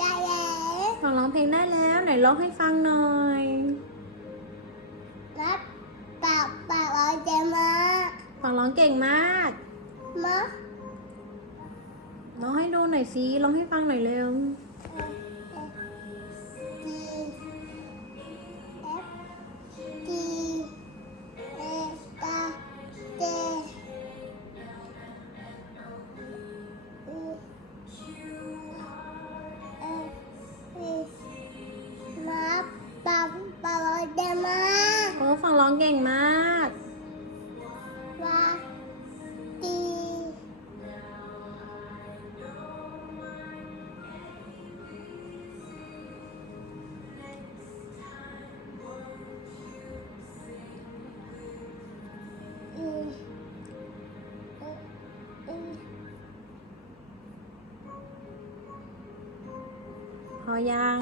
ได้แล้ว ฟังร้องเพลงได้แล้วไหนร้องให้ฟังหน่อย นับปากเราจะมา ฟังร้องเก่งมาก มา ร้องให้ดูหน่อยสิร้องให้ฟังหน่อยเร็ว D F Eตาเจนับปากเราจะมา โอ้ฟังร้องเก่งมาก ว่าดีพอยัง